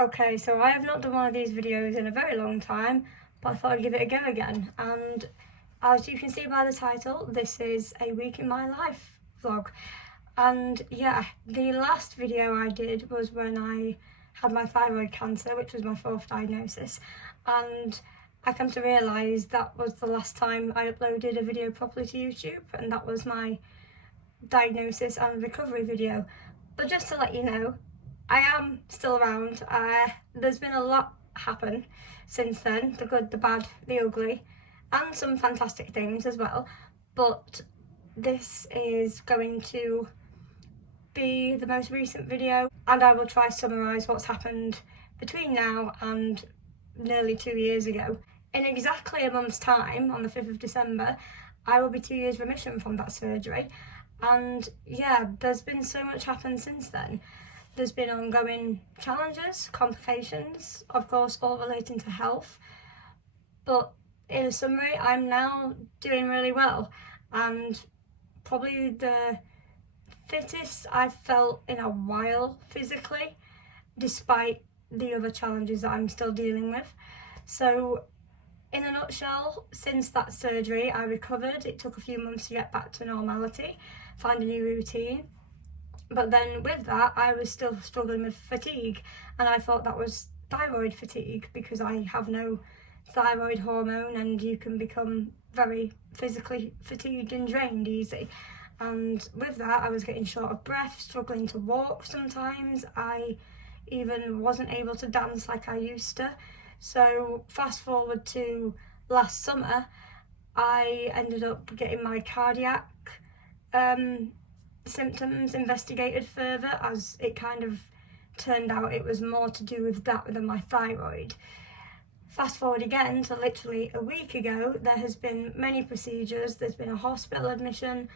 Okay, so I have not done one of these videos in a very long time, but I thought I'd give it a go again. And as you can see by the title, this is a week in my life vlog. And yeah, the last video I did was when I had my thyroid cancer, which was my fourth diagnosis. And I come to realise that was the last time I uploaded a video properly to YouTube, and that was my diagnosis and recovery video. But just to let you know, I am still around. There's been a lot happen since then, the good, the bad, the ugly, and some fantastic things as well. But this is going to be the most recent video, and I will try to summarise what's happened between now and nearly 2 years ago. In exactly a month's time, on the 5th of December, I will be 2 years remission from that surgery. And yeah, there's been so much happened since then. There's been ongoing challenges, complications, of course, all relating to health. But in a summary, I'm now doing really well, and probably the fittest I've felt in a while physically, despite the other challenges that I'm still dealing with. So in a nutshell, since that surgery I recovered. It took a few months to get back to normality, find a new routine. But then with that, I was still struggling with fatigue, and I thought that was thyroid fatigue because I have no thyroid hormone, and you can become very physically fatigued and drained easy. And with that, I was getting short of breath, struggling to walk sometimes. I even wasn't able to dance like I used to. So fast forward to last summer, I ended up getting my cardiac symptoms investigated further, as it kind of turned out it was more to do with that than my thyroid. Fast forward again to literally a week ago, there has been many procedures, there's been a hospital admission,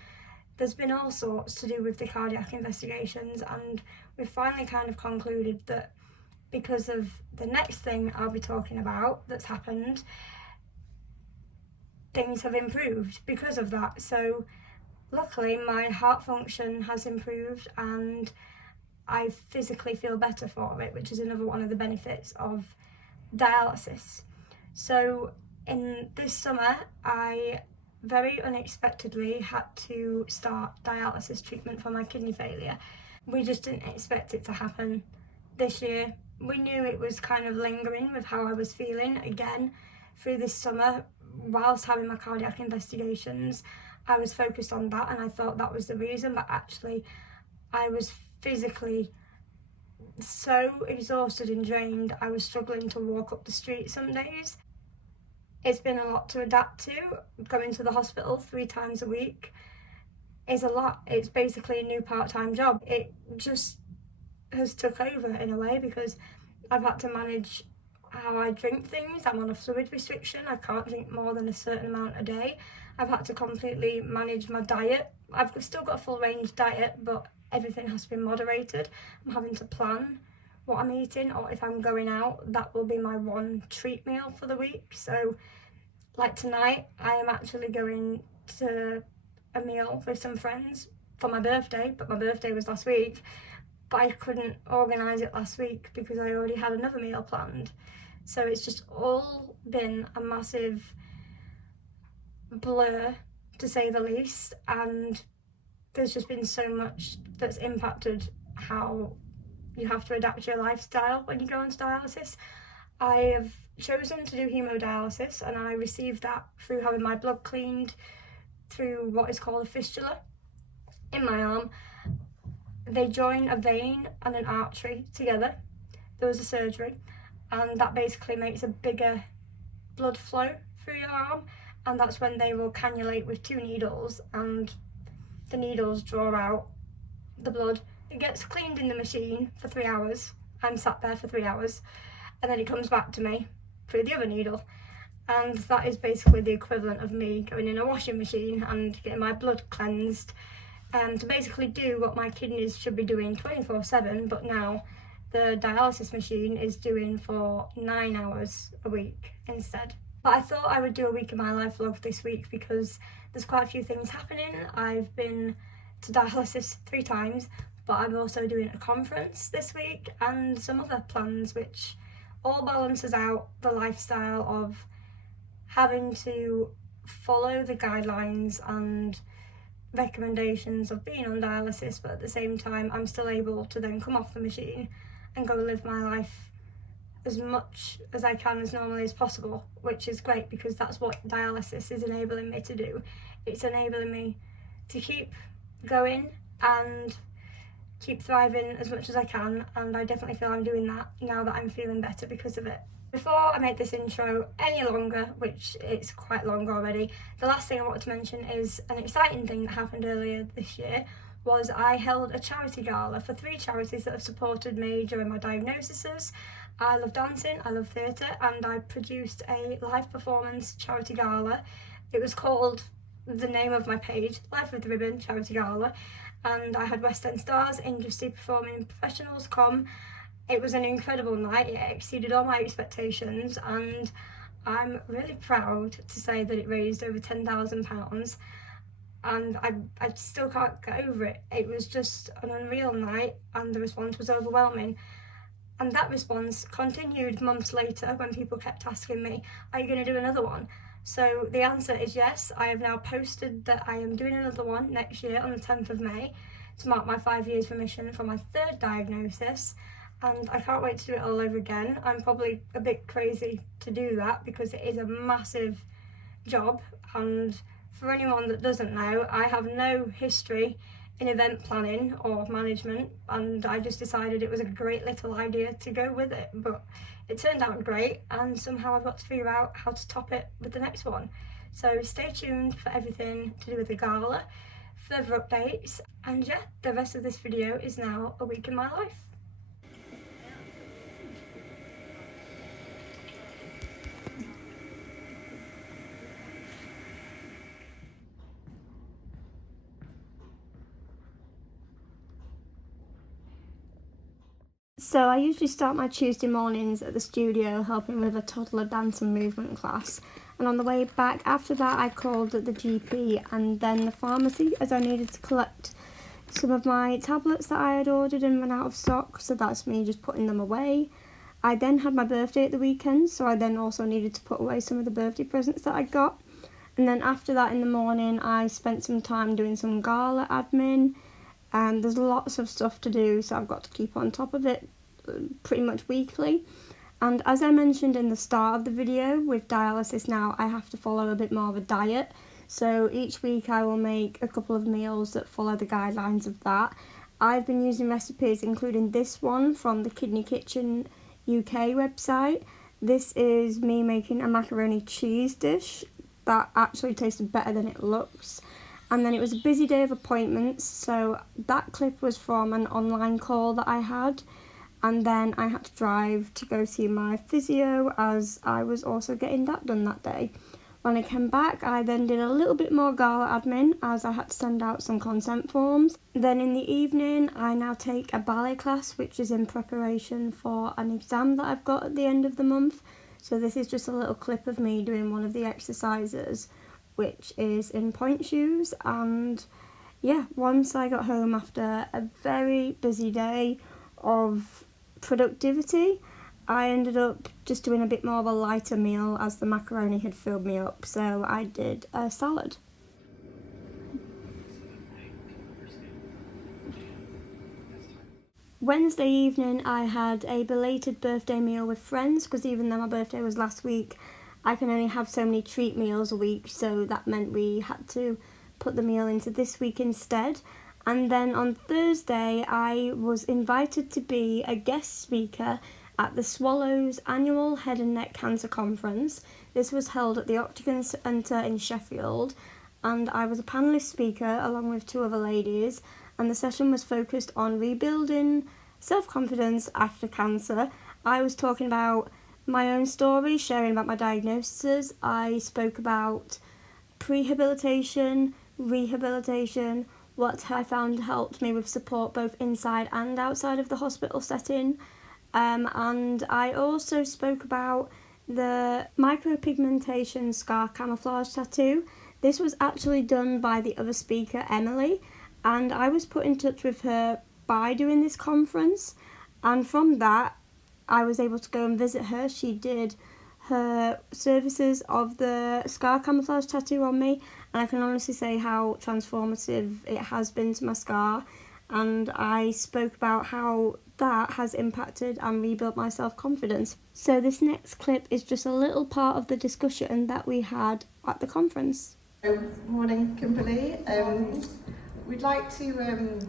there's been all sorts to do with the cardiac investigations, and we've finally kind of concluded that because of the next thing I'll be talking about that's happened, things have improved because of that. So luckily my heart function has improved and I physically feel better for it, which is another one of the benefits of dialysis. So in this summer, I very unexpectedly had to start dialysis treatment for my kidney failure. We just didn't expect it to happen this year. We knew it was kind of lingering with how I was feeling again through this summer. Whilst having my cardiac investigations, I was focused on that and I thought that was the reason, but actually I was physically so exhausted and drained, I was struggling to walk up the street some days. It's been a lot to adapt to. Going to the hospital 3 times a week is a lot. It's basically a new part-time job. It just has took over in a way because I've had to manage how I drink things. I'm on a fluid restriction. I can't drink more than a certain amount a day. I've had to completely manage my diet. I've still got a full range diet, but everything has to be moderated. I'm having to plan what I'm eating, or if I'm going out, that will be my one treat meal for the week. So like tonight, I am actually going to a meal with some friends for my birthday, but my birthday was last week. But I couldn't organise it last week because I already had another meal planned. So it's just all been a massive blur, to say the least, and there's just been so much that's impacted how you have to adapt your lifestyle when you go into dialysis. I have chosen to do hemodialysis, and I received that through having my blood cleaned through what is called a fistula in my arm. They join a vein and an artery together. There was a surgery, and that basically makes a bigger blood flow through your arm, and that's when they will cannulate with 2 needles, and the needles draw out the blood. It gets cleaned in the machine for 3 hours. I'm sat there for 3 hours, and then it comes back to me through the other needle, and that is basically the equivalent of me going in a washing machine and getting my blood cleansed, to basically do what my kidneys should be doing 24/7, but now the dialysis machine is doing for 9 hours a week instead. But I thought I would do a week in my life vlog this week because there's quite a few things happening. I've been to dialysis 3 times, but I'm also doing a conference this week and some other plans, which all balances out the lifestyle of having to follow the guidelines and recommendations of being on dialysis, but at the same time I'm still able to then come off the machine and go live my life as much as I can as normally as possible, which is great because that's what dialysis is enabling me to do. It's enabling me to keep going and keep thriving as much as I can, and I definitely feel I'm doing that now that I'm feeling better because of it. Before I make this intro any longer, which it's quite long already, the last thing I want to mention is an exciting thing that happened earlier this year. Was I held a charity gala for 3 charities that have supported me during my diagnoses. I love dancing, I love theatre, and I produced a live performance charity gala. It was called, the name of my page, Life with the Ribbon Charity Gala, and I had West End stars, industry performing professionals come. It was an incredible night, it exceeded all my expectations, and I'm really proud to say that it raised over £10,000. And I still can't get over it. It was just an unreal night and the response was overwhelming. And that response continued months later when people kept asking me, are you going to do another one? So the answer is yes. I have now posted that I am doing another one next year on the 10th of May to mark my 5 years remission from my 3rd diagnosis. And I can't wait to do it all over again. I'm probably a bit crazy to do that because it is a massive job, and for anyone that doesn't know, I have no history in event planning or management, and I just decided it was a great little idea to go with it. But it turned out great, and somehow I've got to figure out how to top it with the next one. So stay tuned for everything to do with the gala, further updates, and yeah, the rest of this video is now a week in my life. So I usually start my Tuesday mornings at the studio helping with a toddler dance and movement class, and on the way back after that I called at the GP and then the pharmacy as I needed to collect some of my tablets that I had ordered and run out of stock, so that's me just putting them away. I then had my birthday at the weekend, so I then also needed to put away some of the birthday presents that I got. And then after that in the morning I spent some time doing some gala admin, and there's lots of stuff to do, so I've got to keep on top of it pretty much weekly. And as I mentioned in the start of the video, with dialysis now I have to follow a bit more of a diet, so each week I will make a couple of meals that follow the guidelines of that. I've been using recipes including this one from the Kidney Kitchen UK website. This is me making a macaroni cheese dish that actually tasted better than it looks. And then it was a busy day of appointments, so that clip was from an online call that I had, and then I had to drive to go see my physio as I was also getting that done that day. When I came back, I then did a little bit more gala admin as I had to send out some consent forms. Then in the evening, I now take a ballet class, which is in preparation for an exam that I've got at the end of the month. So this is just a little clip of me doing one of the exercises, which is in point shoes. And yeah, once I got home after a very busy day of productivity, I ended up just doing a bit more of a lighter meal as the macaroni had filled me up, so I did a salad. Wednesday evening I had a belated birthday meal with friends, because even though my birthday was last week, I can only have so many treat meals a week, so that meant we had to put the meal into this week instead. And then on Thursday I was invited to be a guest speaker at the Swallows annual Head and Neck Cancer Conference. This was held at the Octagon Centre in Sheffield, and I was a panellist speaker along with 2 other ladies, and the session was focused on rebuilding self-confidence after cancer. I was talking about my own story, sharing about my diagnoses. I spoke about prehabilitation, rehabilitation, what I found helped me with support both inside and outside of the hospital setting. And I also spoke about the micropigmentation scar camouflage tattoo. This was actually done by the other speaker, Emily, and I was put in touch with her by doing this conference, and from that I was able to go and visit her. She did her services of the scar camouflage tattoo on me, and I can honestly say how transformative it has been to my scar, and I spoke about how that has impacted and rebuilt my self-confidence. So this next clip is just a little part of the discussion that we had at the conference. Good morning, Kimberly. We'd like to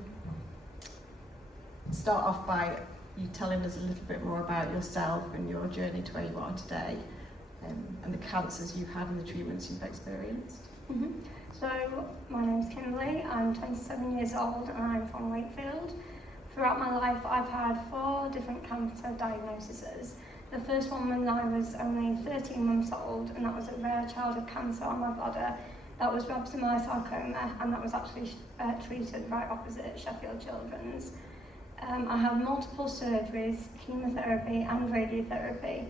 start off by you telling us a little bit more about yourself and your journey to where you are today, and the cancers you've had and the treatments you've experienced. So my name's Kimberly, I'm 27 years old and I'm from Wakefield. Throughout my life I've had 4 different cancer diagnoses. The first one when I was only 13 months old, and that was a rare childhood cancer on my bladder. That was rhabdomyosarcoma, and that was actually treated right opposite Sheffield Children's. I had multiple surgeries, chemotherapy and radiotherapy,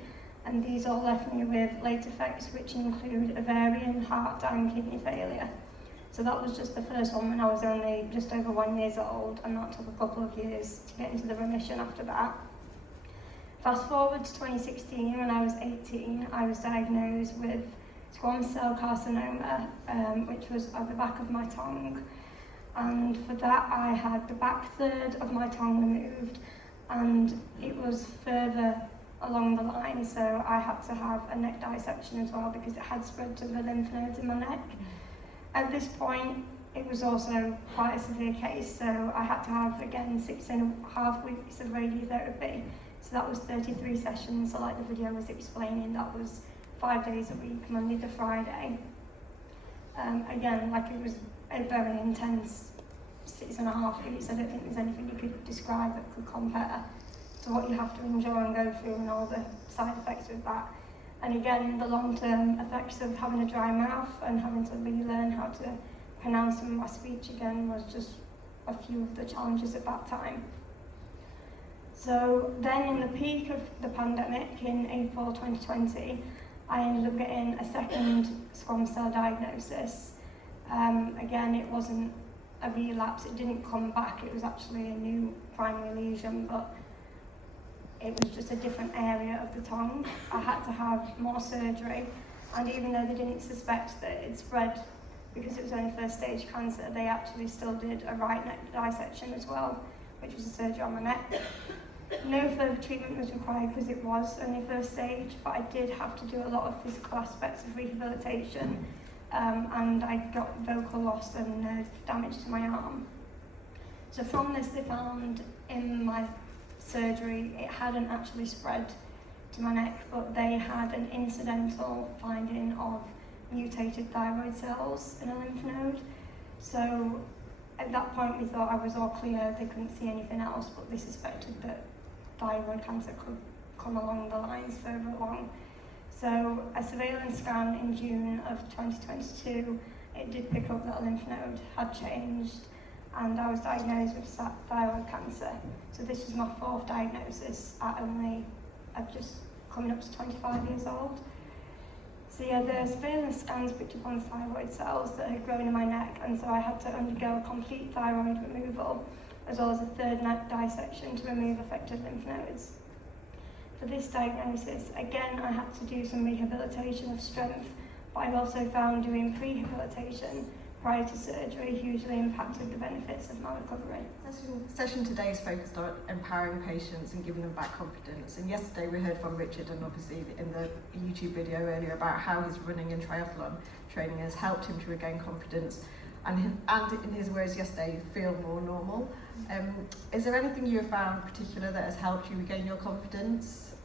and these all left me with late effects which include ovarian, heart and kidney failure. So that was just the first one when I was only just over 1 year old, and that took a couple of years to get into the remission after that. Fast forward to 2016, when I was 18, I was diagnosed with squamous cell carcinoma, which was at the back of my tongue. And for that I had the back third of my tongue removed, and it was further along the line, so I had to have a neck dissection as well because it had spread to the lymph nodes in my neck. At this point it was also quite a severe case, so I had to have again 6.5 weeks of radiotherapy. So that was 33 sessions, so like the video was explaining, that was 5 days a week, Monday to Friday. Again, like it was a very intense 6.5 weeks. I don't think there's anything you could describe that could compare to what you have to endure and go through and all the side effects with that. And again, the long-term effects of having a dry mouth and having to relearn how to pronounce some of my speech again was just a few of the challenges at that time. So then in the peak of the pandemic in April 2020, I ended up getting a second squamous cell diagnosis. Again, it wasn't a relapse, it didn't come back, it was actually a new primary lesion, but it was just a different area of the tongue. I had to have more surgery, and even though they didn't suspect that it spread because it was only first stage cancer, they actually still did a right neck dissection as well, which was a surgery on my neck. No further treatment was required because it was only first stage, but I did have to do a lot of physical aspects of rehabilitation, and I got vocal loss and nerve damage to my arm. So from this they found in my surgery it hadn't actually spread to my neck, but they had an incidental finding of mutated thyroid cells in a lymph node. So at that point we thought I was all clear, they couldn't see anything else, but they suspected that thyroid cancer could come along the lines further along. So a surveillance scan in June of 2022, it did pick up that a lymph node had changed, and I was diagnosed with thyroid cancer. So this was my 4th diagnosis at just coming up to 25 years old. So yeah, the surveillance scans picked up on thyroid cells that had grown in my neck, and so I had to undergo a complete thyroid removal, as well as a 3rd neck dissection to remove affected lymph nodes. For this diagnosis, again, I had to do some rehabilitation of strength, but I've also found doing pre-rehabilitation prior to surgery hugely impacted the benefits of my recovery. Session today is focused on empowering patients and giving them back confidence. And yesterday we heard from Richard, and obviously in the YouTube video earlier, about how his running and triathlon training has helped him to regain confidence and in his words yesterday, feel more normal. Is there anything you have found particular that has helped you regain your confidence,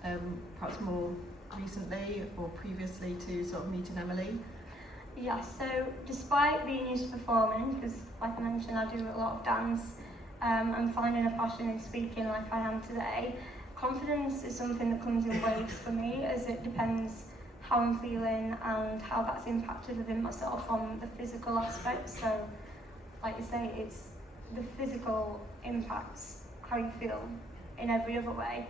perhaps more recently or previously to sort of meeting Emily? Yeah, so despite being used to performing, because like I mentioned I do a lot of dance, and finding a passion in speaking like I am today, confidence is something that comes in waves for me, as it depends how I'm feeling and how that's impacted within myself from the physical aspects. So like you say, it's the physical impacts how you feel in every other way.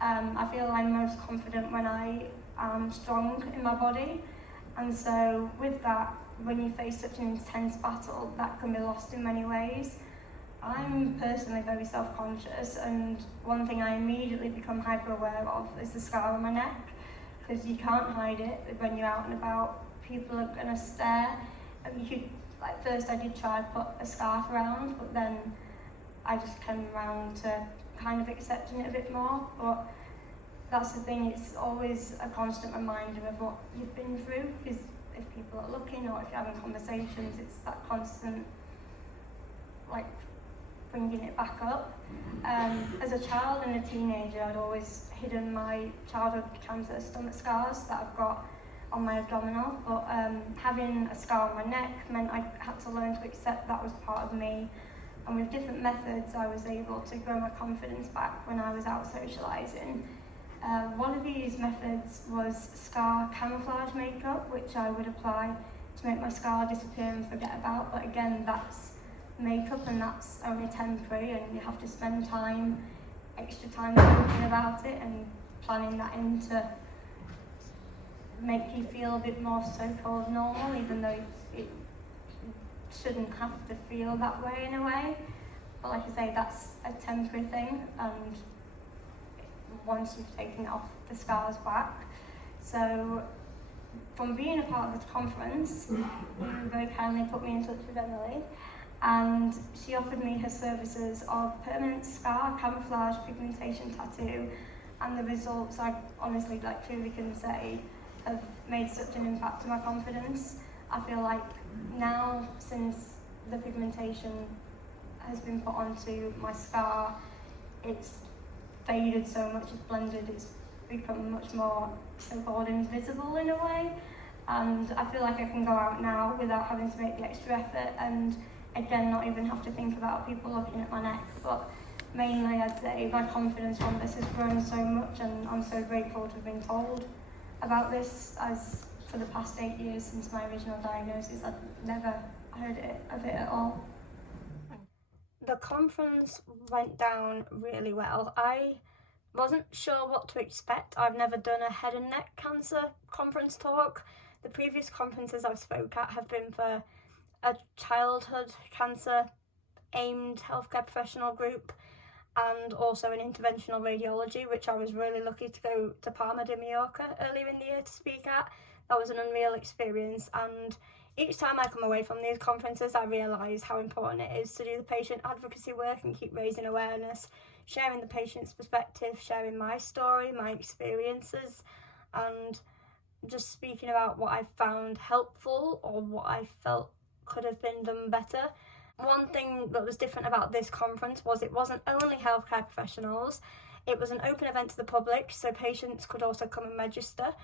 I feel I'm most confident when I am strong in my body, and so with that, when you face such an intense battle, that can be lost in many ways. I'm personally very self-conscious, and one thing I immediately become hyper-aware of is the scar on my neck, because you can't hide it when you're out and about. People are going to stare. And you could, like, first I did try to put a scarf around, but then I just came around to kind of accepting it a bit more. But that's the thing, it's always a constant reminder of what you've been through, because if people are looking or if you're having conversations, it's that constant, like, bringing it back up. As a child and a teenager, I'd always hidden my childhood cancer stomach scars that I've got on my abdominal, but having a scar on my neck meant I had to learn to accept that was part of me. And with different methods, I was able to grow my confidence back when I was out socialising. One of these methods was scar camouflage makeup, which I would apply to make my scar disappear and forget about. But again, that's makeup and that's only temporary, and you have to spend extra time thinking about it and planning that in to make you feel a bit more so-called normal, even though it shouldn't have to feel that way in a way. But like I say, that's a temporary thing, and once you've taken it off, the scar's back. So from being a part of this conference, you very kindly put me in touch with Emily, and she offered me her services of permanent scar, camouflage, pigmentation tattoo, and the results, I honestly, like, truly can say have made such an impact to my confidence. I feel like now, since the pigmentation has been put onto my scar, it's faded so much, it's blended, it's become much more so-called invisible in a way, and I feel like I can go out now without having to make the extra effort, and again, not even have to think about people looking at my neck. But mainly, I'd say my confidence from this has grown so much, and I'm so grateful to have been told about this, as for the past 8 years since my original diagnosis, I've never heard of it at all. The conference went down really well. I wasn't sure what to expect. I've never done a head and neck cancer conference talk. The previous conferences I've spoke at have been for a childhood cancer aimed healthcare professional group, and also an interventional radiology, which I was really lucky to go to Palma de Mallorca earlier in the year to speak at. That was an unreal experience, and each time I come away from these conferences, I realise how important it is to do the patient advocacy work and keep raising awareness, sharing the patient's perspective, sharing my story, my experiences, and just speaking about what I found helpful or what I felt could have been done better. One thing that was different about this conference was it wasn't only healthcare professionals, it was an open event to the public, so patients could also come and register,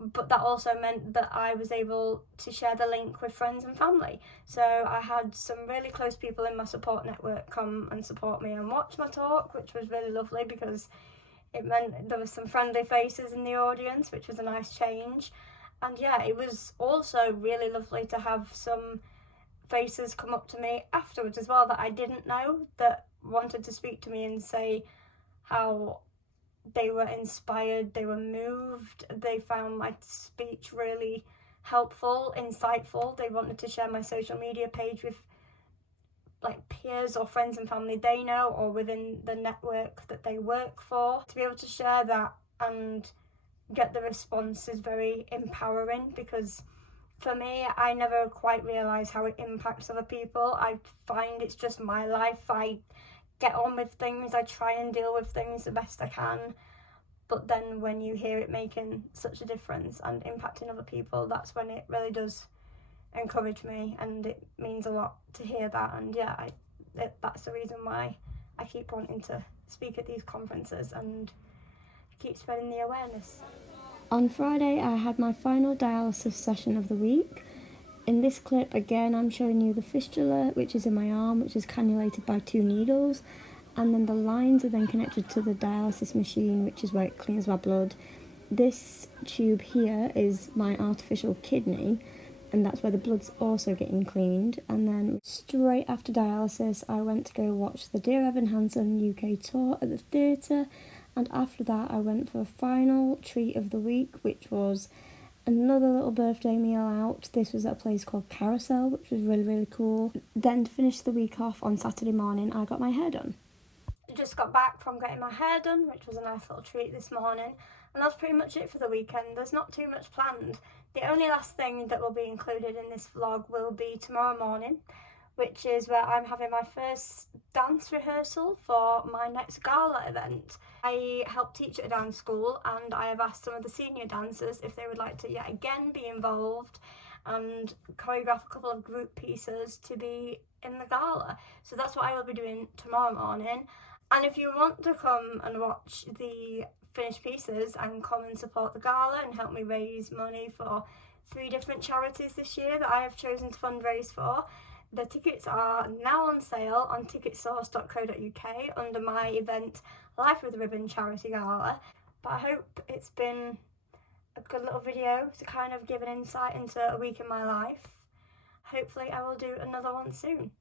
but that also meant that I was able to share the link with friends and family. So I had some really close people in my support network come and support me and watch my talk, which was really lovely because it meant there was some friendly faces in the audience, which was a nice change. And yeah, it was also really lovely to have some faces come up to me afterwards as well that I didn't know, that wanted to speak to me and say how they were inspired, they were moved, they found my speech really helpful, insightful. They wanted to share my social media page with like peers or friends and family they know or within the network that they work for. To be able to share that and get the response is very empowering, because for me, I never quite realise how it impacts other people. I find it's just my life. I get on with things, I try and deal with things the best I can. But then when you hear it making such a difference and impacting other people, that's when it really does encourage me, and it means a lot to hear that. And yeah, that's the reason why I keep wanting to speak at these conferences and keep spreading the awareness. On Friday, I had my final dialysis session of the week. In this clip, again, I'm showing you the fistula, which is in my arm, which is cannulated by 2 needles, and then the lines are then connected to the dialysis machine, which is where it cleans my blood. This tube here is my artificial kidney, and that's where the blood's also getting cleaned. And then straight after dialysis, I went to go watch the Dear Evan Hansen UK tour at the theatre, and after that I went for a final treat of the week, which was another little birthday meal out. This was at a place called Carousel, which was really, really cool. Then to finish the week off on Saturday morning, I got my hair done. I just got back from getting my hair done, which was a nice little treat this morning. And that's pretty much it for the weekend. There's not too much planned. The only last thing that will be included in this vlog will be tomorrow morning, which is where I'm having my first dance rehearsal for my next gala event. I help teach at a dance school, and I have asked some of the senior dancers if they would like to yet again be involved and choreograph a couple of group pieces to be in the gala. So that's what I will be doing tomorrow morning. And if you want to come and watch the finished pieces and come and support the gala and help me raise money for 3 different charities this year that I have chosen to fundraise for, the tickets are now on sale on ticketsource.co.uk under my event Life with Ribbon Charity Gala. But I hope it's been a good little video to kind of give an insight into a week in my life. Hopefully I will do another one soon.